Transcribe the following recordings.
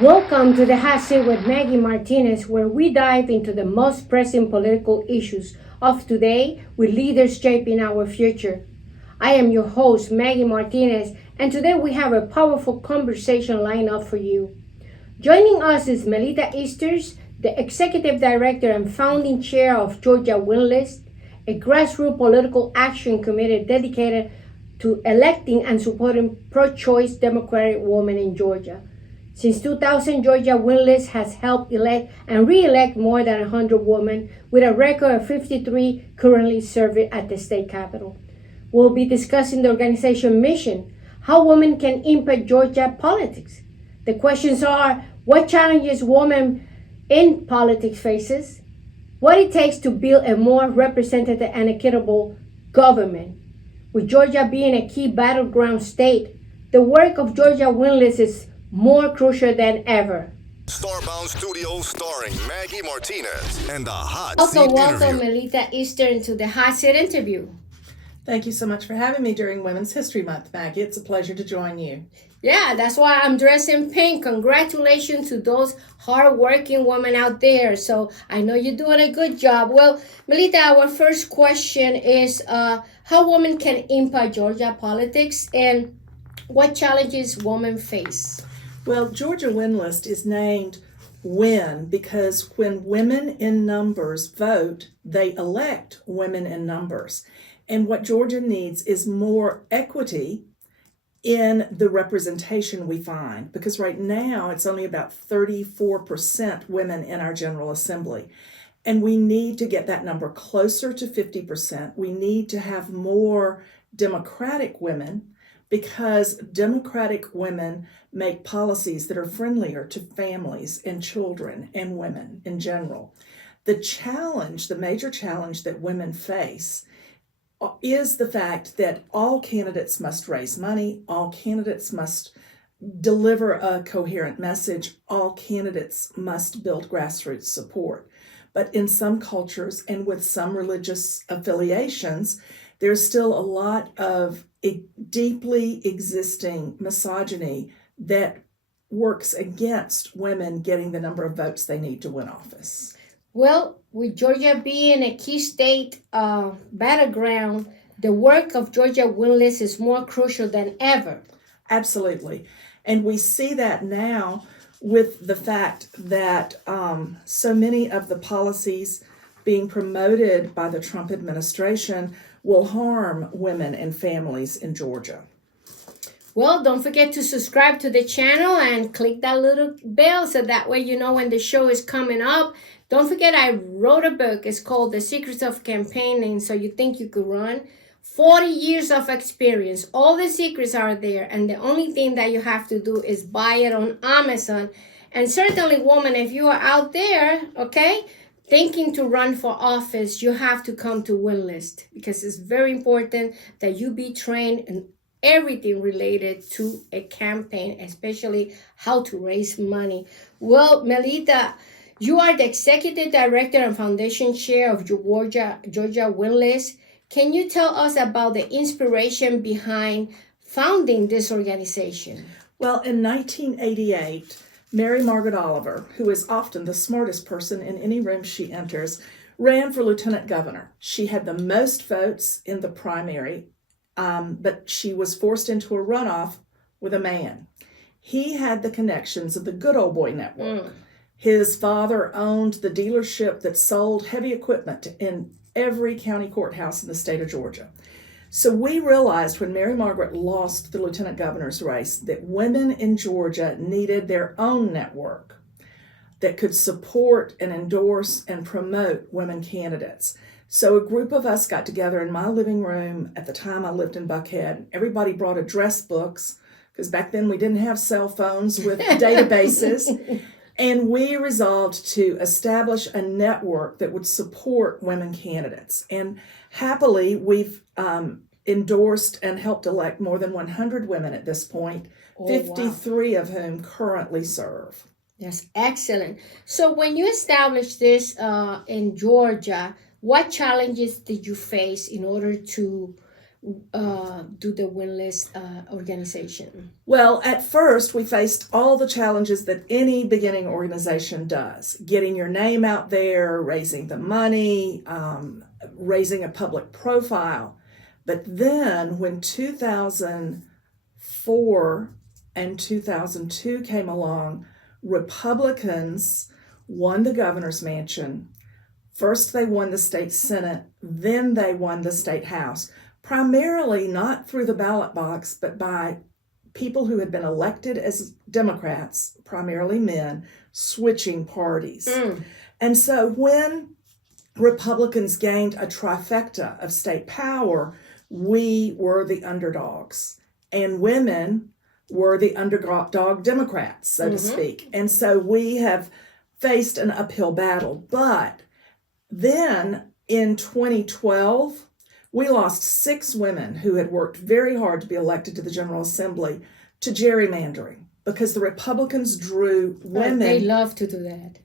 Welcome to the Hot Seat with Maggy Martinez, where we dive into the most pressing political issues of today with leaders shaping our future. I am your host, Maggy Martinez, and today we have a powerful conversation lined up for you. Joining us is Melita Easters, the Executive Director and Founding Chair of Georgia Win-List, a grassroots political action committee dedicated to electing and supporting pro-choice Democratic women in Georgia. Since 2000, Georgia Win-List has helped elect and re-elect more than 100 women, with a record of 53 currently serving at the state capitol. We'll be discussing the organization mission, how women can impact Georgia politics. The questions are, what challenges women in politics faces, what it takes to build a more representative and equitable government. With Georgia being a key battleground state, the work of Georgia Win-List is more crucial than ever. Starbound Studios starring Maggy Martinez and the Hot Welcome, Seat welcome, interview. Melita Eastern to the Hot Seat interview. Thank you so much for having me during Women's History Month, Maggie. It's a pleasure to join you. Yeah, that's why I'm dressed in pink. Congratulations to those hardworking women out there. So I know you're doing a good job. Well, Melita, our first question is how women can impact Georgia politics and what challenges women face? Well, Georgia Win-List is named WIN because when women in numbers vote, they elect women in numbers. And what Georgia needs is more equity in the representation we find, because right now it's only about 34% women in our General Assembly. And we need to get that number closer to 50%. We need to have more Democratic women because Democratic women make policies that are friendlier to families and children and women in general. The major challenge that women face is the fact that all candidates must raise money, all candidates must deliver a coherent message, all candidates must build grassroots support. But in some cultures and with some religious affiliations, there's still a lot of deeply existing misogyny that works against women getting the number of votes they need to win office. Well, with Georgia being a key state battleground, the work of Georgia Win-List is more crucial than ever. Absolutely. And we see that now with the fact that so many of the policies being promoted by the Trump administration will harm women and families in Georgia. Well, don't forget to subscribe to the channel and click that little bell so that way you know when the show is coming up. Don't forget I wrote a book. It's called The Secrets of Campaigning, So You Think You Could Run. 40 years of experience. All the secrets are there, and the only thing that you have to do is buy it on Amazon. And certainly, woman, if you are out there, okay, thinking to run for office, you have to come to Win-List because it's very important that you be trained in everything related to a campaign, especially how to raise money. Well, Melita, you are the Executive Director and Foundation Chair of Georgia Win-List. Can you tell us about the inspiration behind founding this organization? Well, in 1988, Mary Margaret Oliver, who is often the smartest person in any room she enters, ran for lieutenant governor. She had the most votes in the primary, but she was forced into a runoff with a man. He had the connections of the Good Old Boy Network. His father owned the dealership that sold heavy equipment in every county courthouse in the state of Georgia. So we realized when Mary Margaret lost the lieutenant governor's race that women in Georgia needed their own network that could support and endorse and promote women candidates. So a group of us got together in my living room. At the time I lived in Buckhead. Everybody brought address books because back then we didn't have cell phones with databases. And we resolved to establish a network that would support women candidates. And happily, we've endorsed and helped elect more than 100 women at this point, 53 of whom currently serve. That's excellent. So when you established this in Georgia, what challenges did you face in order to do the Winless organization? Well, at first, we faced all the challenges that any beginning organization does: getting your name out there, raising the money, raising a public profile. But then, when 2004 and 2002 came along, Republicans won the governor's mansion. First, they won the state Senate, then they won the state House, primarily not through the ballot box, but by people who had been elected as Democrats, primarily men, switching parties. And so when Republicans gained a trifecta of state power, we were the underdogs, and women were the underdog Democrats, so to speak. And so we have faced an uphill battle. But then in 2012, we lost 6 women who had worked very hard to be elected to the General Assembly to gerrymandering, because the Republicans drew women. They love to do that.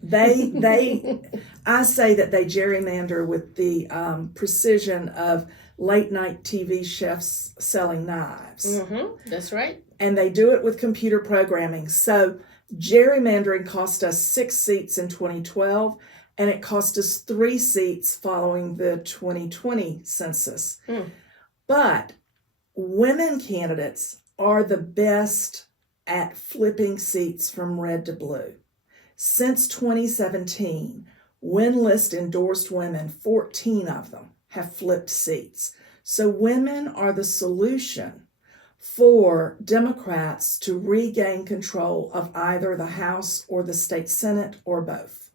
I say that they gerrymander with the precision of late night TV chefs selling knives. That's right. And they do it with computer programming. So gerrymandering cost us 6 seats in 2012, and it cost us 3 seats following the 2020 census. But women candidates are the best at flipping seats from red to blue. Since 2017, Winlist endorsed women, 14 of them have flipped seats. So women are the solution for Democrats to regain control of either the House or the state Senate or both.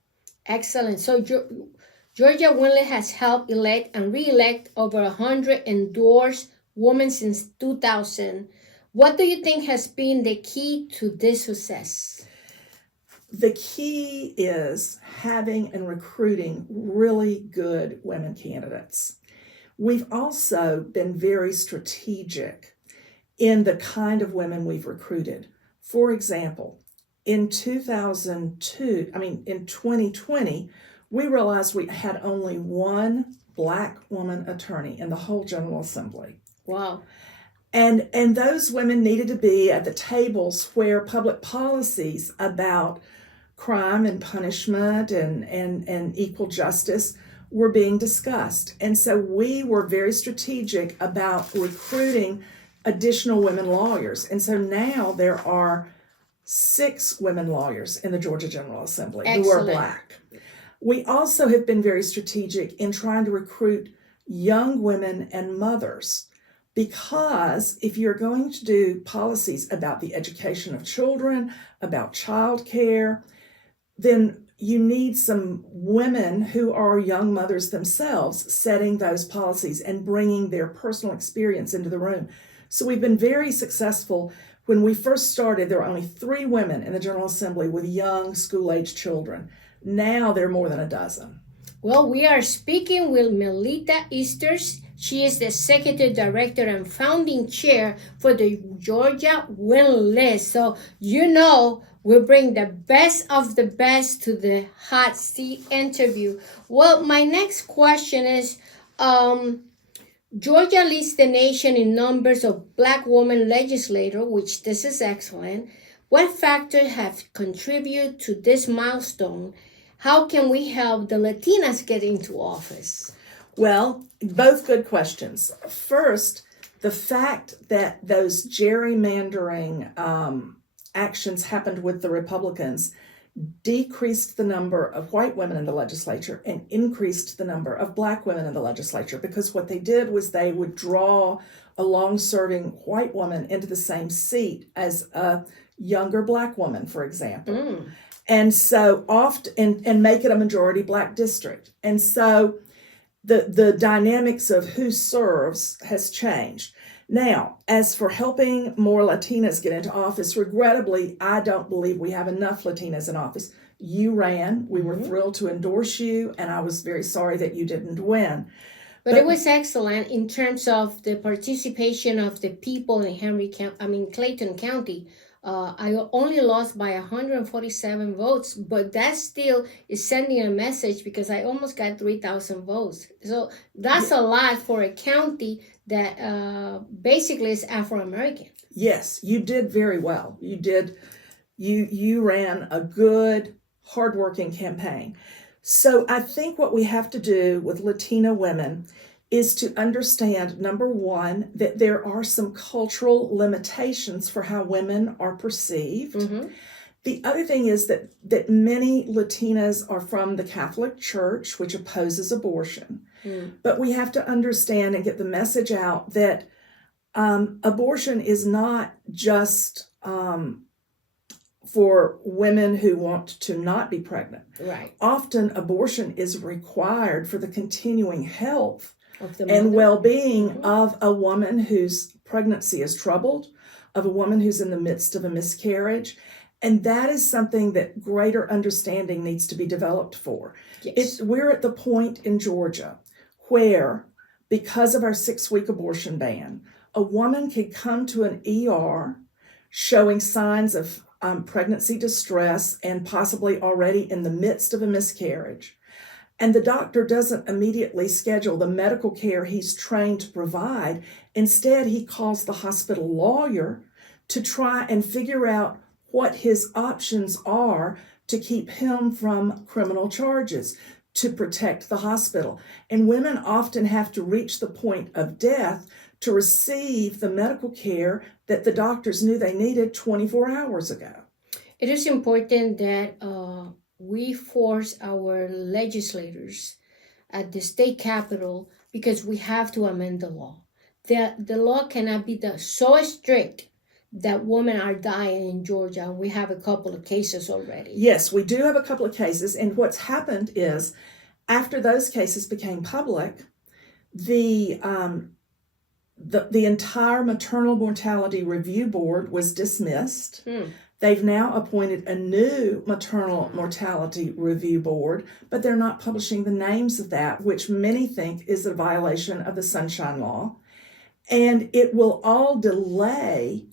Excellent. So Georgia Winless has helped elect and re-elect over 100 endorsed women since 2000. What do you think has been the key to this success? The key is having and recruiting really good women candidates. We've also been very strategic in the kind of women we've recruited. For example, in 2020, we realized we had only one Black woman attorney in the whole General Assembly. Wow. And those women needed to be at the tables where public policies about crime and punishment and equal justice were being discussed. And so we were very strategic about recruiting additional women lawyers. And so now there are 6 women lawyers in the Georgia General Assembly who are Black. We also have been very strategic in trying to recruit young women and mothers, because if you're going to do policies about the education of children, about childcare, then you need some women who are young mothers themselves setting those policies and bringing their personal experience into the room. So we've been very successful. When we first started, there were only 3 women in the General Assembly with young school-age children. Now there are more than a dozen. Well, we are speaking with Melita Easters. She is the Executive Director and Founding Chair for the Georgia Winless. So, we bring the best of the best to the hot seat interview. Well, my next question is, Georgia leads the nation in numbers of Black women legislators, which this is excellent. What factors have contributed to this milestone? How can we help the Latinas get into office? Well, both good questions. First, the fact that those gerrymandering actions happened with the Republicans decreased the number of white women in the legislature and increased the number of Black women in the legislature, because what they did was they would draw a long-serving white woman into the same seat as a younger Black woman, for example. And so and make it a majority Black district. And so the dynamics of who serves has changed. Now, as for helping more Latinas get into office, regrettably, I don't believe we have enough Latinas in office. You ran. We were thrilled to endorse you, and I was very sorry that you didn't win. But it was excellent in terms of the participation of the people in Clayton County I only lost by 147 votes, but that still is sending a message because I almost got 3,000 votes. So that's a lot for a county that basically is Afro-American. Yes, you did very well. You did. You ran a good, hardworking campaign. So I think what we have to do with Latina women is to understand, number one, that there are some cultural limitations for how women are perceived. Mm-hmm. The other thing is that many Latinas are from the Catholic Church, which opposes abortion. But we have to understand and get the message out that abortion is not just for women who want to not be pregnant. Right. Often abortion is required for the continuing health Of the and mother. well-being of a woman whose pregnancy is troubled, of a woman who's in the midst of a miscarriage. And that is something that greater understanding needs to be developed for. Yes. We're at the point in Georgia where, because of our 6-week abortion ban, a woman can come to an ER showing signs of pregnancy distress and possibly already in the midst of a miscarriage. And the doctor doesn't immediately schedule the medical care he's trained to provide. Instead, he calls the hospital lawyer to try and figure out what his options are to keep him from criminal charges, to protect the hospital. And women often have to reach the point of death to receive the medical care that the doctors knew they needed 24 hours ago. It is important that we force our legislators at the state capitol because we have to amend the law. The law cannot be so strict that women are dying in Georgia. We have a couple of cases already. Yes, we do have a couple of cases. And what's happened is after those cases became public, the entire maternal mortality review board was dismissed. They've now appointed a new maternal mortality review board, but they're not publishing the names of that, which many think is a violation of the Sunshine Law. And it will all delay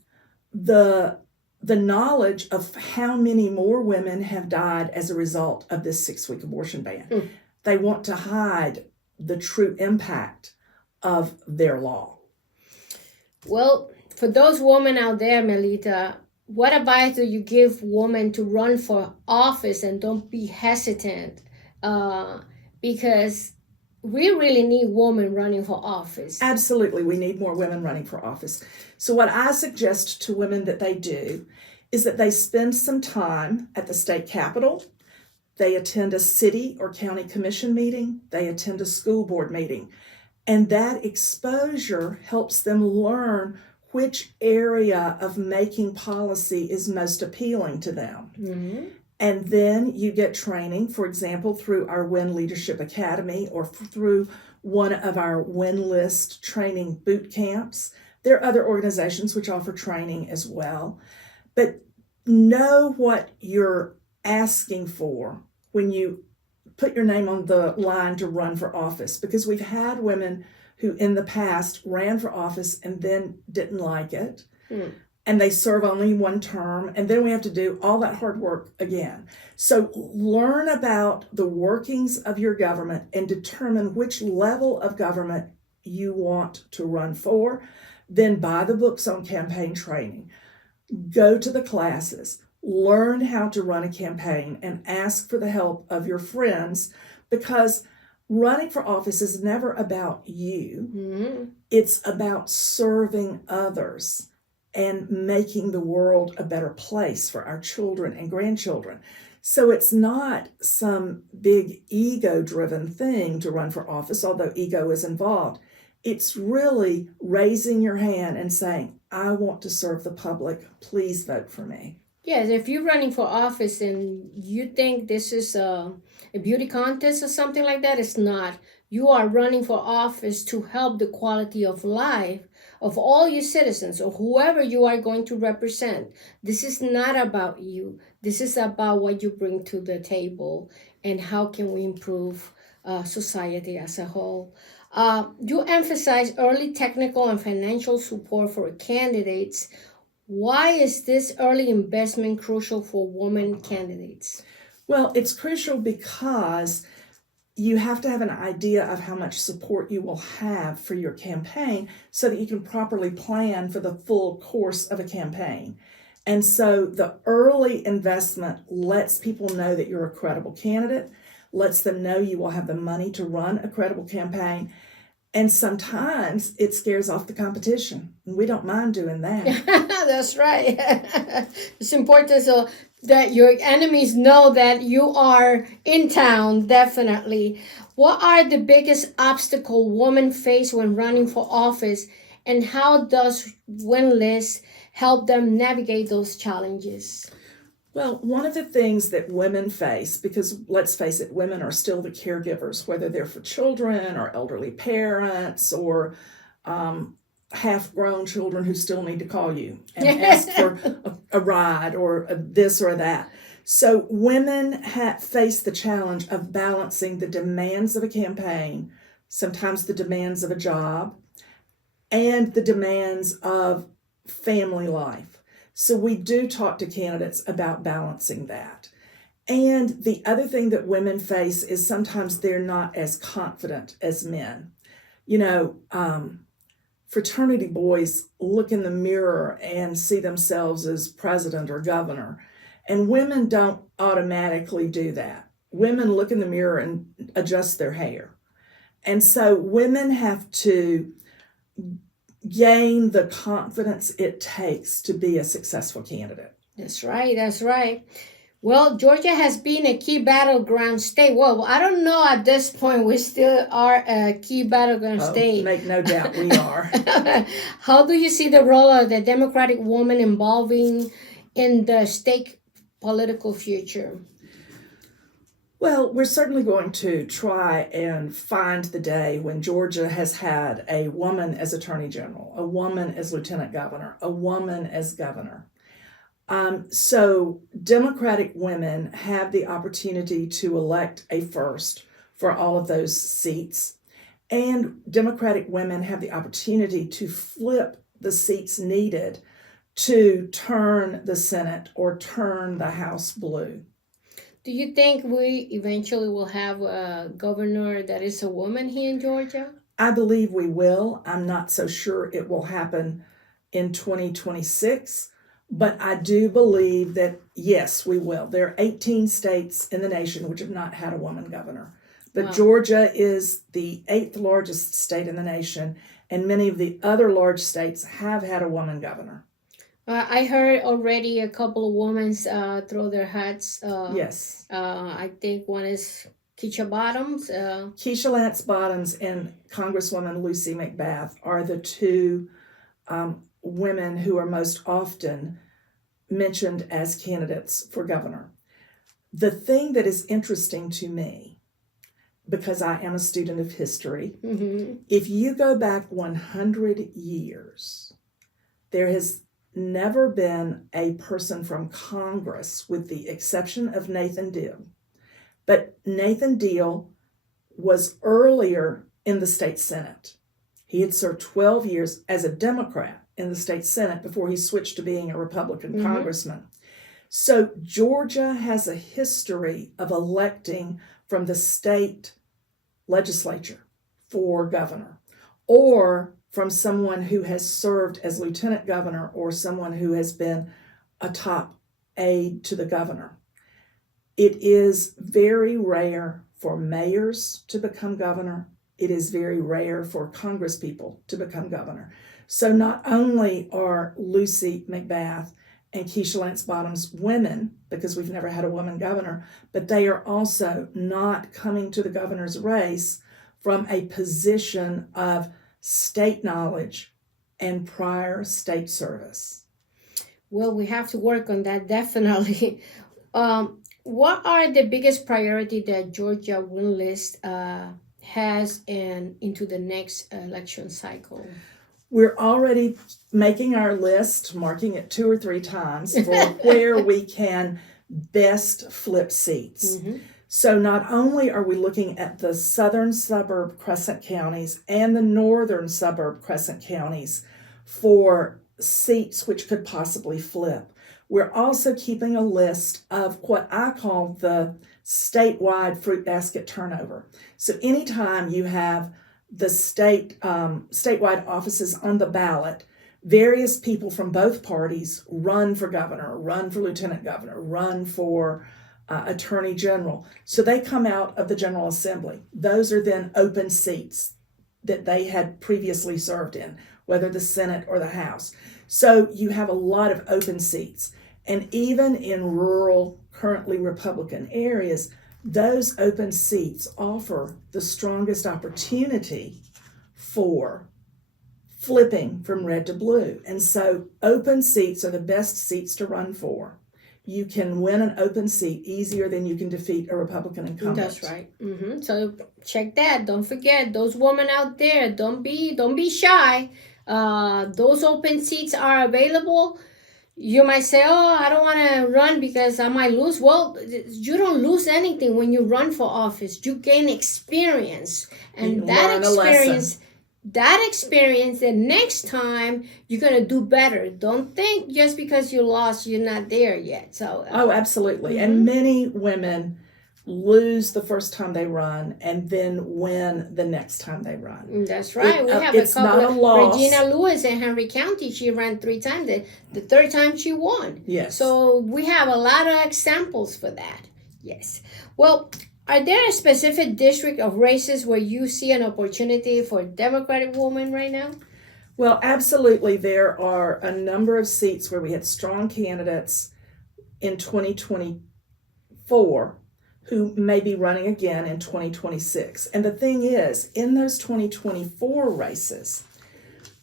the knowledge of how many more women have died as a result of this 6-week abortion ban. They want to hide the true impact of their law. Well, for those women out there, Melita, what advice do you give women to run for office and don't be hesitant? Because we really need women running for office. Absolutely, we need more women running for office. So what I suggest to women that they do is that they spend some time at the state capitol. They attend a city or county commission meeting. They attend a school board meeting. And that exposure helps them learn which area of making policy is most appealing to them. And then you get training, for example, through our WIN Leadership Academy or through one of our WIN List training boot camps. There are other organizations which offer training as well. But know what you're asking for when you put your name on the line to run for office, because we've had women who in the past ran for office and then didn't like it. And they serve only one term, and then we have to do all that hard work again. So learn about the workings of your government and determine which level of government you want to run for. Then buy the books on campaign training. Go to the classes. Learn how to run a campaign and ask for the help of your friends, because running for office is never about you. It's about serving others and making the world a better place for our children and grandchildren. So it's not some big ego-driven thing to run for office, although ego is involved. It's really raising your hand and saying, I want to serve the public. Please vote for me. Yes, if you're running for office and you think this is a beauty contest or something like that, it's not. You are running for office to help the quality of life of all your citizens or whoever you are going to represent. This is not about you. This is about what you bring to the table and how can we improve society as a whole. You emphasize early technical and financial support for candidates. Why is this early investment crucial for women candidates? Well, it's crucial because you have to have an idea of how much support you will have for your campaign so that you can properly plan for the full course of a campaign. And so the early investment lets people know that you're a credible candidate, lets them know you will have the money to run a credible campaign. And sometimes it scares off the competition. And we don't mind doing that. That's right. It's important so that your enemies know that you are in town, definitely. What are the biggest obstacle women face when running for office, and how does Winlist help them navigate those challenges? Well, one of the things that women face, because let's face it, women are still the caregivers, whether they're for children or elderly parents or half-grown children who still need to call you and ask for a ride or this or that. So women face the challenge of balancing the demands of a campaign, sometimes the demands of a job, and the demands of family life. So we do talk to candidates about balancing that. And the other thing that women face is sometimes they're not as confident as men. You know, fraternity boys look in the mirror and see themselves as president or governor, and women don't automatically do that. Women look in the mirror and adjust their hair. And so women have to gain the confidence it takes to be a successful candidate. That's right. That's right. Well, Georgia has been a key battleground state. Well, I don't know at this point we still are a key battleground state. Make no doubt we are. How do you see the role of the Democratic woman involving in the state political future? Well, we're certainly going to try and find the day when Georgia has had a woman as attorney general, a woman as lieutenant governor, a woman as governor. So Democratic women have the opportunity to elect a first for all of those seats. And Democratic women have the opportunity to flip the seats needed to turn the Senate or turn the House blue. Do you think we eventually will have a governor that is a woman here in Georgia? I believe we will. I'm not so sure it will happen in 2026, but I do believe that, yes, we will. There are 18 states in the nation which have not had a woman governor, but Wow. Georgia is the 8th largest state in the nation, and many of the other large states have had a woman governor. I heard already a couple of women throw their hats. Yes. I think one is Keisha Bottoms. Keisha Lance Bottoms and Congresswoman Lucy McBath are the two women who are most often mentioned as candidates for governor. The thing that is interesting to me, because I am a student of history, if you go back 100 years, there has never been a person from Congress, with the exception of Nathan Deal. But Nathan Deal was earlier in the state Senate. He had served 12 years as a Democrat in the state Senate before he switched to being a Republican congressman. So Georgia has a history of electing from the state legislature for governor, or from someone who has served as lieutenant governor or someone who has been a top aide to the governor. It is very rare for mayors to become governor. It is very rare for congresspeople to become governor. So not only are Lucy McBath and Keisha Lance Bottoms women, because we've never had a woman governor, but they are also not coming to the governor's race from a position of state knowledge and prior state service. Well, we have to work on that, definitely. What are the biggest priority that Georgia Winlist has into the next election cycle? We're already making our list, marking it 2 or 3 times for where we can best flip seats. So not only are we looking at the southern suburb Crescent counties and the northern suburb Crescent counties for seats which could possibly flip. We're also keeping a list of what I call the statewide fruit basket turnover. So anytime you have the statewide offices on the ballot, various people from both parties run for governor, run for lieutenant governor, run for attorney general. So they come out of the General Assembly. Those are then open seats that they had previously served in, whether the Senate or the House. So you have a lot of open seats. And even in rural, currently Republican areas, those open seats offer the strongest opportunity for flipping from red to blue. And so open seats are the best seats to run for. You can win an open seat easier than you can defeat a Republican incumbent. That's right. So check that. Don't forget, those women out there, don't be shy. Those open seats are available. You might say, oh, I don't want to run because I might lose. Well, you don't lose anything when you run for office. You gain experience. And that experience, the next time you're going to do better. Don't think just because you lost, you're not there yet. So absolutely. And many women lose the first time they run and then win the next time they run. That's right. We have a couple of Regina Lewis in Henry County. She ran 3 times. The third time she won. Yes. So we have a lot of examples for that. Yes. Well, are there a specific district of races where you see an opportunity for Democratic women right now? Well, absolutely. There are a number of seats where we had strong candidates in 2024 who may be running again in 2026. And the thing is, in those 2024 races,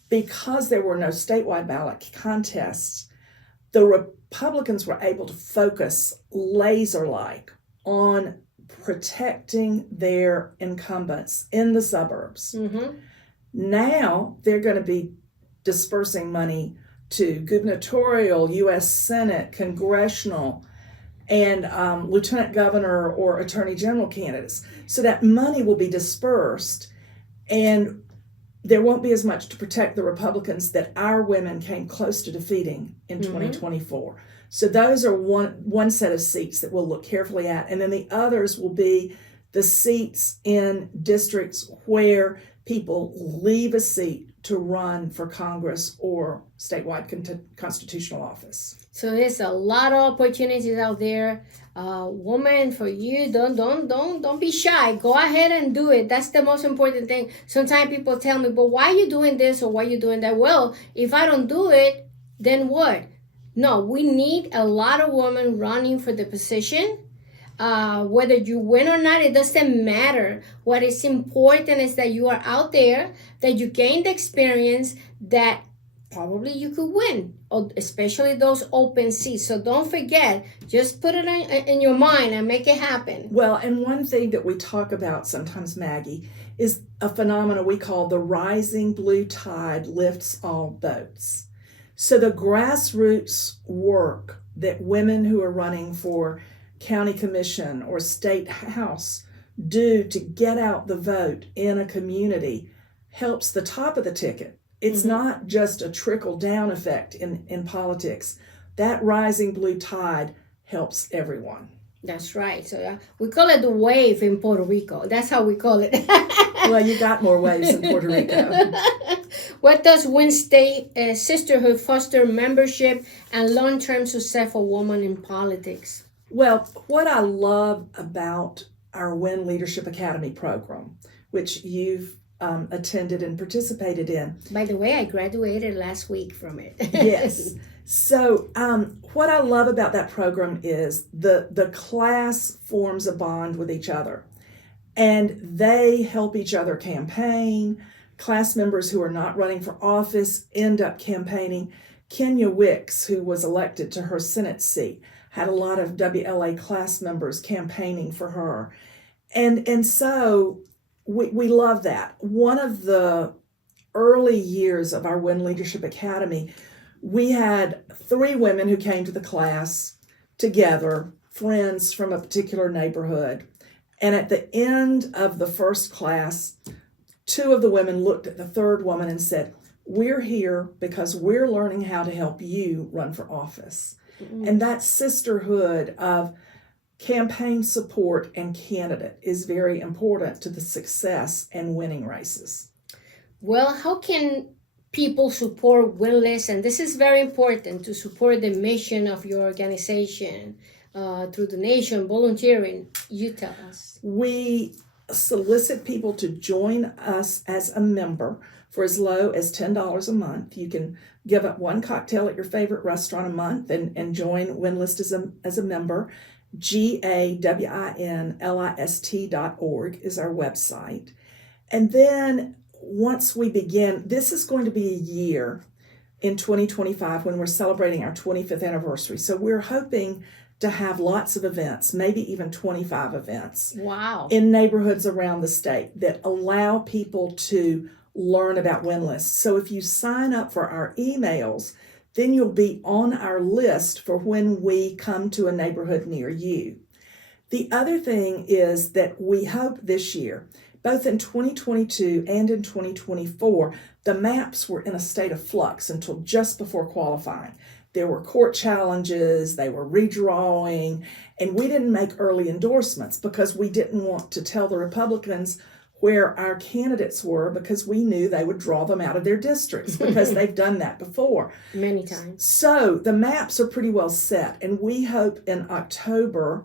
because there were no statewide ballot contests, the Republicans were able to focus laser-like on protecting their incumbents in the suburbs. Now they're going to be dispersing money to gubernatorial, U.S. Senate, congressional, and lieutenant governor or attorney general candidates. So that money will be dispersed, and there won't be as much to protect the Republicans that our women came close to defeating in 2024. So those are one set of seats that we'll look carefully at. And then the others will be the seats in districts where people leave a seat to run for Congress or statewide constitutional office. So there's a lot of opportunities out there. Woman, for you, don't be shy. Go ahead and do it. That's the most important thing. Sometimes people tell me, but why are you doing this or why are you doing that? Well, if I don't do it, then what? No, we need a lot of women running for the position. Whether you win or not, it doesn't matter. What is important is that you are out there, that you gained experience, that probably you could win, especially those open seats. So don't forget, just put it in your mind and make it happen. Well, and one thing that we talk about sometimes, Maggie, is a phenomenon we call the rising blue tide lifts all boats. So the grassroots work that women who are running for county commission or state house do to get out the vote in a community helps the top of the ticket. It's not just a trickle down effect in politics. That rising blue tide helps everyone. That's right. So we call it the wave in Puerto Rico. That's how we call it. Well, you got more waves in Puerto Rico. What does Win State Sisterhood foster membership and long-term success for women in politics? Well, what I love about our Win Leadership Academy program, which you've attended and participated in. By the way, I graduated last week from it. Yes. So what I love about that program is the class forms a bond with each other, and they help each other campaign. Class members who are not running for office end up campaigning. Kenya Wicks, who was elected to her Senate seat, had a lot of WLA class members campaigning for her. And so we love that. One of the early years of our Win Leadership Academy, we had 3 women who came to the class together, friends from a particular neighborhood. And at the end of the first class, 2 of the women looked at the third woman and said, We're here because we're learning how to help you run for office. And that sisterhood of campaign support and candidate is very important to the success and winning races. Well, how can people support Winless? And this is very important to support the mission of your organization through donation, volunteering. You tell us. We solicit people to join us as a member for as low as $10 a month. You can give up one cocktail at your favorite restaurant a month and join Winlist as a member. GAWINLIST.org is our website. And then once we begin, this is going to be a year in 2025 when we're celebrating our 25th anniversary. So we're hoping to have lots of events, maybe even 25 events. Wow. In neighborhoods around the state that allow people to learn about Winlist. So if you sign up for our emails, then you'll be on our list for when we come to a neighborhood near you. The other thing is that we hope this year, both in 2022 and in 2024, the maps were in a state of flux until just before qualifying. There were court challenges, they were redrawing, and we didn't make early endorsements because we didn't want to tell the Republicans where our candidates were because we knew they would draw them out of their districts because they've done that before. Many times. So the maps are pretty well set, and we hope in October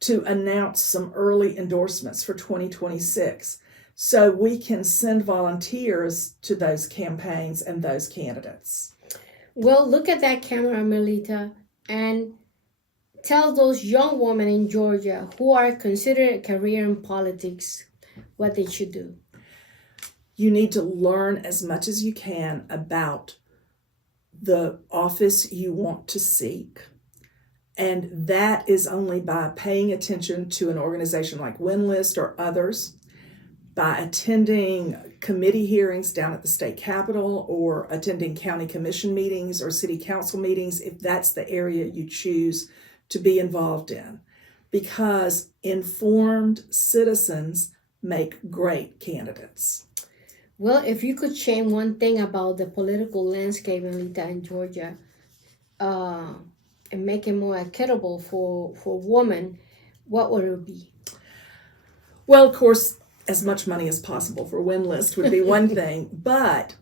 to announce some early endorsements for 2026 so we can send volunteers to those campaigns and those candidates. Well, look at that camera, Melita, and tell those young women in Georgia who are considering a career in politics what they should do. You need to learn as much as you can about the office you want to seek. And that is only by paying attention to an organization like Winlist or others, by attending committee hearings down at the state capitol or attending county commission meetings or city council meetings, if that's the area you choose to be involved in. Because informed citizens make great candidates. Well, if you could change one thing about the political landscape, Melita, in Georgia, and make it more equitable for women, what would it be? Well, of course, as much money as possible for Winlist would be one thing, but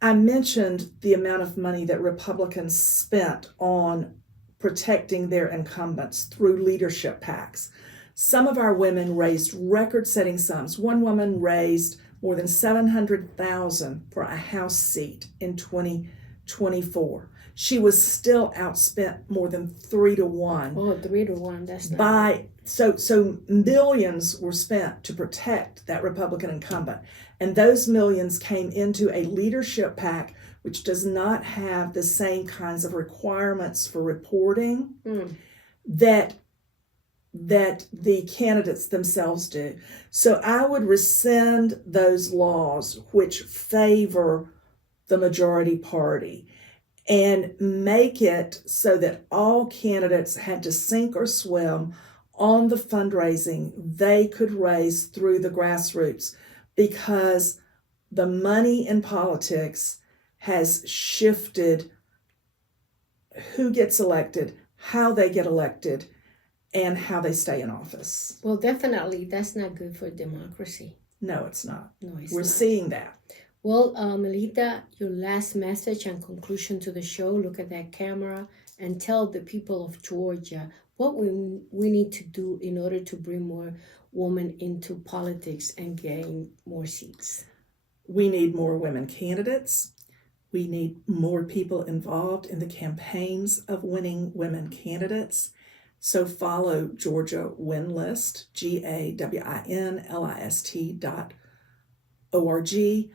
I mentioned the amount of money that Republicans spent on protecting their incumbents through leadership PACs. Some of our women raised record-setting sums. One woman raised more than $700,000 for a House seat in 2024. She was still outspent more than 3 to 1. Oh, 3 to 1, that's not So millions were spent to protect that Republican incumbent. And those millions came into a leadership PAC which does not have the same kinds of requirements for reporting that the candidates themselves do. So I would rescind those laws which favor the majority party and make it so that all candidates had to sink or swim on the fundraising they could raise through the grassroots, because the money in politics has shifted who gets elected, how they get elected, and how they stay in office. Well, definitely, that's not good for democracy. No, it's not. No, it's We're not. seeing that. Well, Melita, your last message and conclusion to the show, look at that camera and tell the people of Georgia what we need to do in order to bring more women into politics and gain more seats. We need more women candidates. We need more people involved in the campaigns of winning women candidates. So follow Georgia Winlist, GAWINLIST.org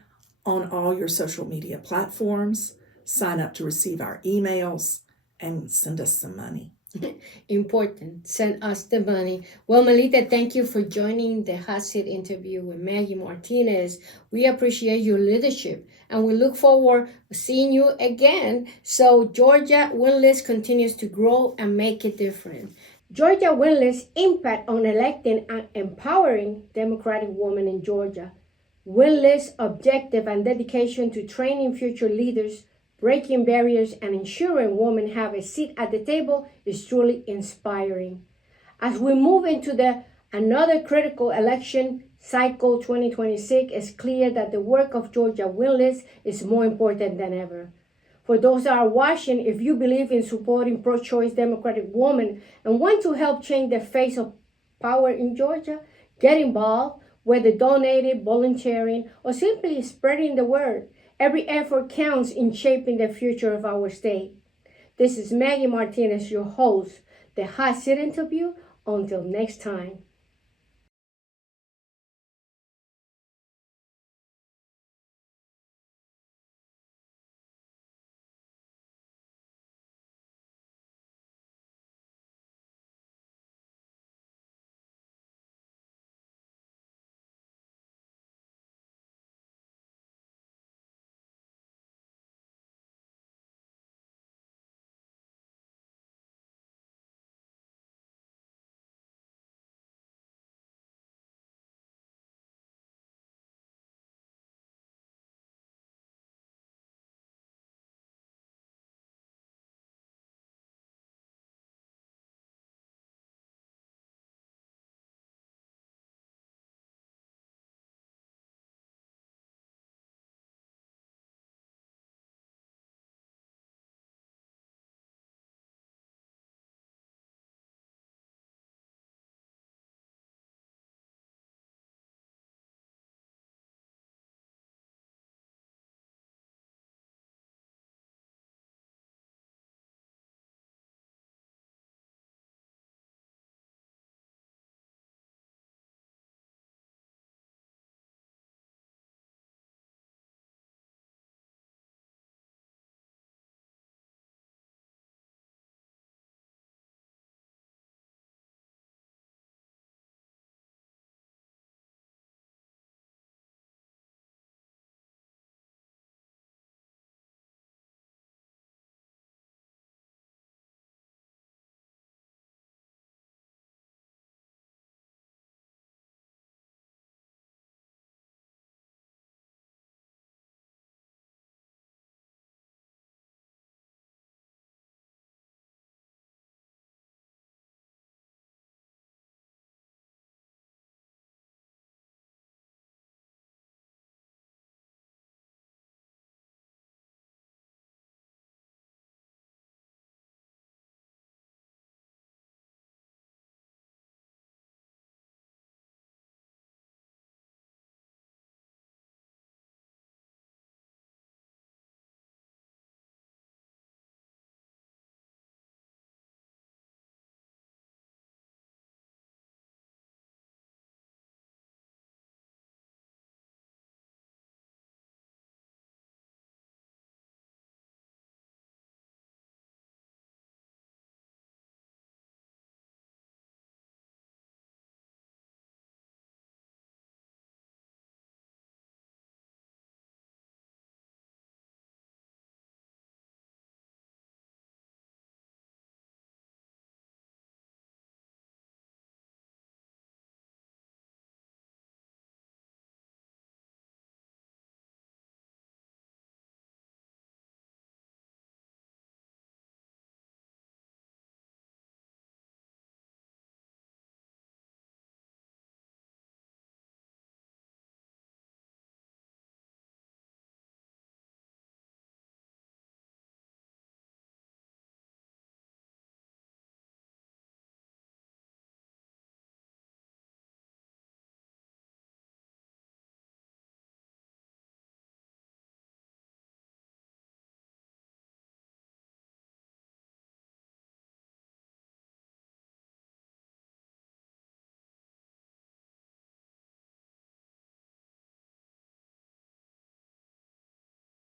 on all your social media platforms. Sign up to receive our emails and send us some money. Important. Send us the money. Well, Melita, thank you for joining the Hot Seat interview with Maggy Martinez. We appreciate your leadership and we look forward to seeing you again. So Georgia Winlist continues to grow and make it different. Georgia Winlist impact on electing and empowering Democratic women in Georgia. Winless objective and dedication to training future leaders, breaking barriers, and ensuring women have a seat at the table is truly inspiring. As we move into another critical election cycle 2026, it's clear that the work of Georgia Winless is more important than ever. For those that are watching, if you believe in supporting pro-choice Democratic women and want to help change the face of power in Georgia, get involved, whether donating, volunteering, or simply spreading the word. Every effort counts in shaping the future of our state. This is Maggy Martinez, your host, the Hot Seat Interview. Until next time.